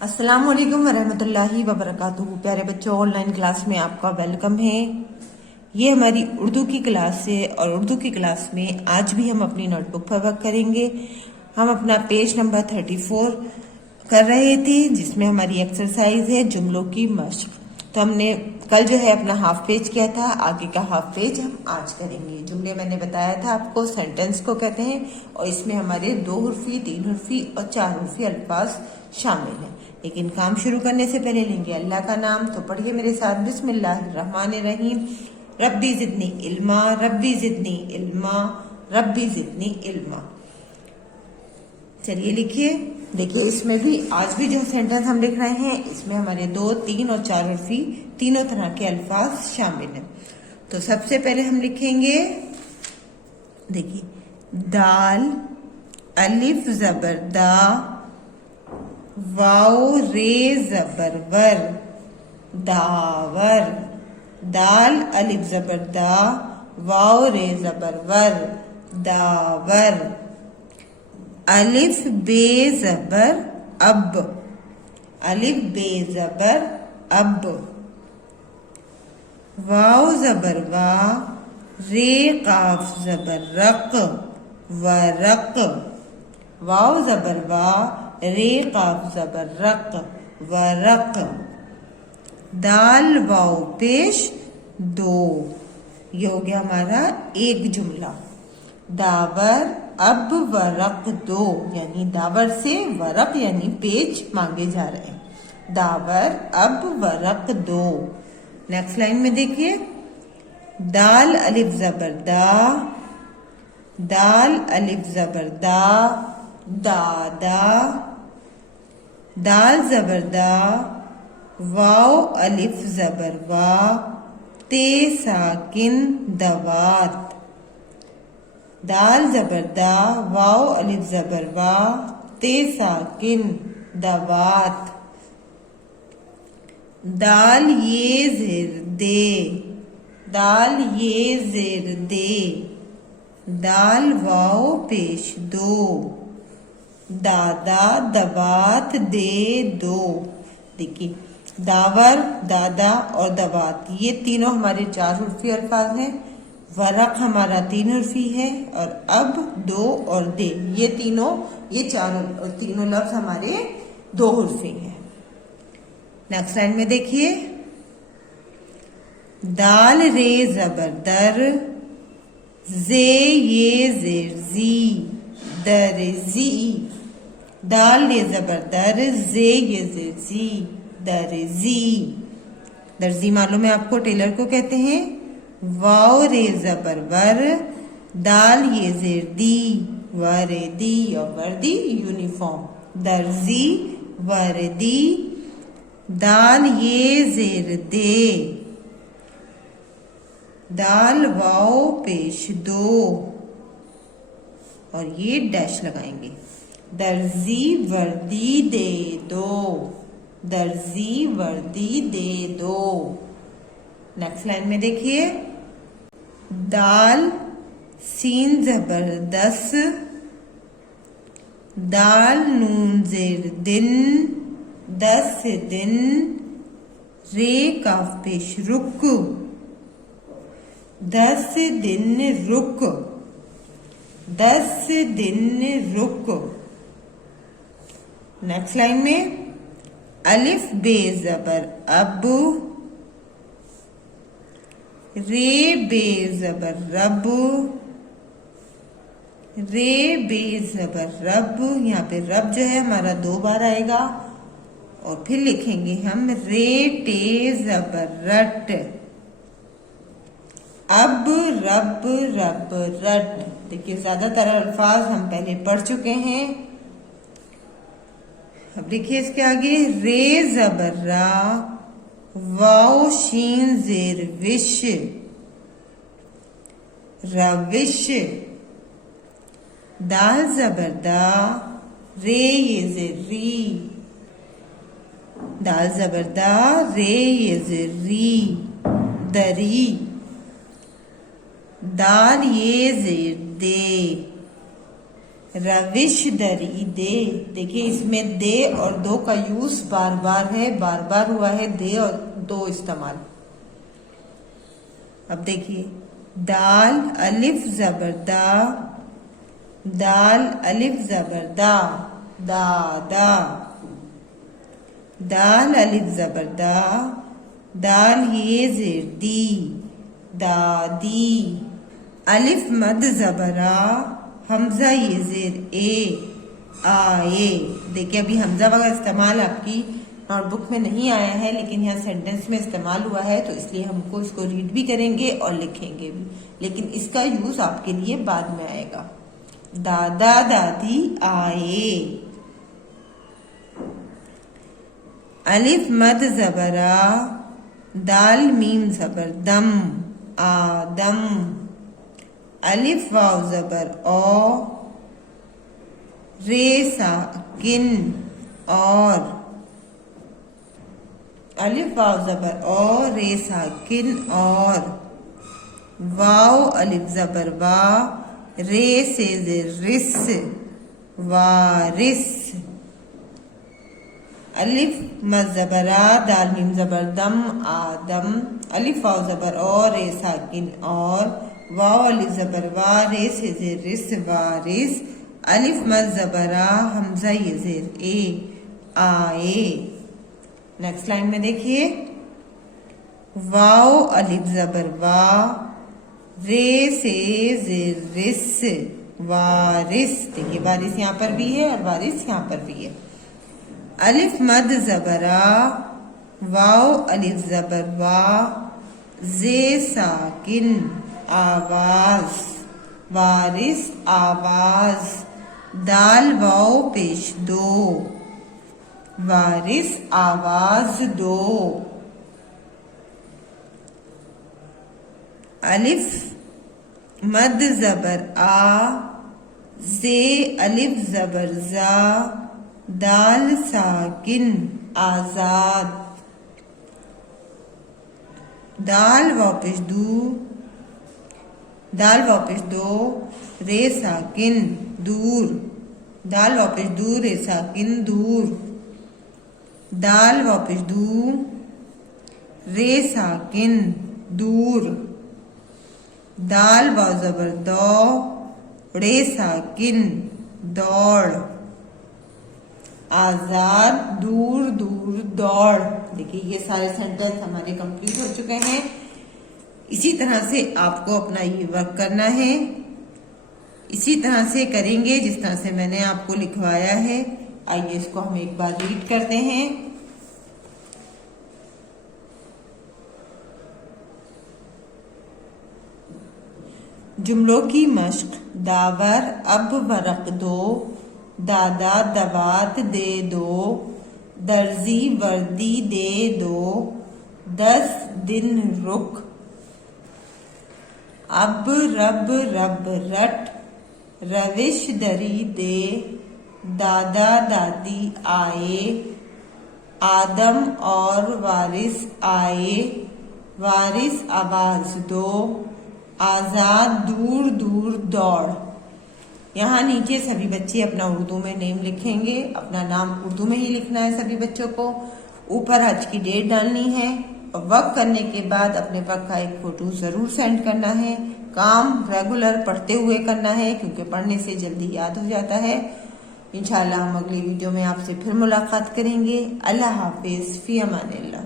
अस्सलाम वालेकुम वरहमतुल्लाहि वबरकातुहू। प्यारे बच्चों, ऑनलाइन क्लास में आपका वेलकम है। ये हमारी उर्दू की क्लास है और उर्दू की क्लास में आज भी हम अपनी नोटबुक पर वर्क करेंगे। हम अपना पेज नंबर 34 कर रहे थे, जिसमें हमारी एक्सरसाइज है जुमलों की मश्क। तो हमने कल जो है अपना हाफ पेज किया था, आगे का हाफ पेज हम आज करेंगे। जुमले मैंने बताया था आपको सेंटेंस को कहते हैं और इसमें हमारे 2 हुर्फी, 3 हुर्फी और 4 हुर्फी अल्फाज शामिल हैं। लेकिन काम शुरू करने से पहले लेंगे अल्लाह का नाम। तो पढ़िए मेरे साथ, बिस्मिल्लाहिर्रहमानिर्रहीम। रब्बी जिदनी इल्मा, रब्बी जिदनी इल्मा, रब्बी जिदनी इल्मा। चलिए लिखिए। देखिए इसमें भी आज भी जो सेंटेंस हम लिख रहे हैं, इसमें हमारे 2, 3 और 4 हर्फी तीनों तरह के अल्फाज शामिल हैं। तो सबसे पहले हम लिखेंगे, देखिए दाल, अलिफ जबर दा, वाओ रे जबर वर, दावर। दाल अलिफ जबर दा, वाओ रे जबर वर, दावर। अलिफ बे जबर अब, अलिफ बे जबर अब। वाव जबर वा, रे काफ जबर रक, वरक। वाव जबर वा, रे काफ जबर रक, वरक। दाल वाव पेश दो। ये हो गया हमारा एक जुमला। दावर अब वरक दो, यानी दावर से वरक यानी पेज मांगे जा रहे हैं। दावर अब वरक दो। नेक्स्ट लाइन में देखिए, दाल अलिफ जबर दा, दाल अलिफ जबर दा, दादा। दाल जबर दा, वाओ अलिफ जबर वा, ते साकिन दवात। दाल जबर दा, वाओ अलिफ जबर वा, ते साकिन दवात। दाल ये जेर दे, दाल ये जेर दे। दाल वाओ पेश दो, दादा दबात दे दो। देखिए दावर, दादा और दबात ये तीनों हमारे 4 हुर्फी अल्फाज हैं। वरक हमारा 3 हुर्फी है और अब, दो और दे ये तीनों लफ्ज हमारे 2 हुर्फी हैं। नेक्स्ट लाइन में देखिए, दाल रे जबर दर, जे ये जेर जी, दरजी। दाल रे जबर दर, जे ये जेर जी, दरजी। दर्जी मालूम है आपको, टेलर को कहते हैं। वाओ रे जबर वर, दाल ये जेर दी, वरदी। और वर्दी यूनिफॉर्म। दर्जी वर्दी। दाल ये जेर दे, दाल वाओ पेश दो और ये डैश लगाएंगे। दर्जी वर्दी दे दो, दर्जी वर्दी दे दो। नेक्स्ट लाइन में देखिए, दाल सीन जबरदस्त, दाल नून जेर दिन, दस दिन। रे काफ पेश रुक, 10 दिन रुक, 10 दिन रुक। नेक्स्ट लाइन में, अलिफ बे जबर अब, रे बे जबर रब, रे बे जबर रब। यहाँ पे रब जो है हमारा 2 बार आएगा और फिर लिखेंगे हम रे टे जबर रट। अब रब रब रट। देखिए ज्यादातर अल्फाज हम पहले पढ़ चुके हैं। अब देखिए इसके आगे, रे जबर रा, वाओ शीन जेर विश, रविश। दाल जबर दा, रे ये जेर री, दाल जबर दा, रे ये जेर री, दरी। दाल ये जेर दे, रविश दरी दे। देखिए इसमें दे और दो का यूज बार बार है, बार बार हुआ है दे और दो इस्तेमाल। अब देखिए दाल अलिफ जबर दा, दाल अलिफ जबर दा, दा दा। दाल अलिफ जबर दा, दाल ये जेर दी, दादी। अलिफ मद जबरा, हमजा ये जेर ए, आए। देखिए अभी हमजा वगैरह इस्तेमाल आपकी नोटबुक में नहीं आया है, लेकिन यहाँ सेंटेंस में इस्तेमाल हुआ है, तो इसलिए हमको इसको रीड भी करेंगे और लिखेंगे भी, लेकिन इसका यूज आपके लिए बाद में आएगा। दादा दादी आए। अलिफ मद जबरा, दाल मीम जबर दम, आदम। अलिफ वाव जबर ओ, रे साकिन और। अलिफ वाव जबर ओ, रे साकिन और। वाव अलिफ जबर वा, रे से रिस, वारिस। अलिफ मद जबरा, दाल मीम जबर दम, आदम। अलिफ वाव जबर ओ, रे साकिन और। वाव अलिफ जबर वा, रे से रिस, वारिस। अलिफ मद जबरा, हमजा ये जेर ए, आए। नेक्स्ट लाइन में देखिए वाव अलिफ जबर वा, रे से जेर रिस, वारिस। देखिए वारिस यहाँ पर भी है और वारिस यहाँ पर भी है। अलिफ मद जबरा, वाव अलिफ जबर वा, जे साकिन, आवाज, वारिस आवाज। दाल वाव पेश दो, वारिस आवाज दो। अलिफ मद जबर आ, जे अलिफ जबर जा, दाल साकिन, आजाद। दाल वापिस दू, दाल वापिस दो, रे साकिन, दूर। दाल वापिस दू, रे साकिन, दूर। दाल वापिस दू, रे साकिन, दूर। दाल वाव जबर दौ, रे साकिन, दौड़। आजाद, दूर दूर दौड़। देखिए ये सारे सेंटेंस हमारे कंप्लीट हो चुके हैं। इसी तरह से आपको अपना ये वर्क करना है, इसी तरह से करेंगे जिस तरह से मैंने आपको लिखवाया है। आइए इसको हम एक बार रीड करते हैं। जुमलों की मश्क। दावर अब वरक दो, दादा दवात दे दो, दर्जी वर्दी दे दो, 10 दिन रुक। अब रब रब रट, रविश दरी दे, दादा दादी आए, आदम और वारिस आए, वारिस आवाज दो, आजाद दूर दूर दौड़। यहाँ नीचे सभी बच्चे अपना उर्दू में नेम लिखेंगे, अपना नाम उर्दू में ही लिखना है सभी बच्चों को। ऊपर आज की डेट डालनी है और वर्क करने के बाद अपने वर्क का एक फोटो जरूर सेंड करना है। काम रेगुलर पढ़ते हुए करना है क्योंकि पढ़ने से जल्दी याद हो जाता है। इंशाल्लाह हम अगली वीडियो में आपसे फिर मुलाकात करेंगे। अल्लाह हाफिज, फी अमानिल्लाह।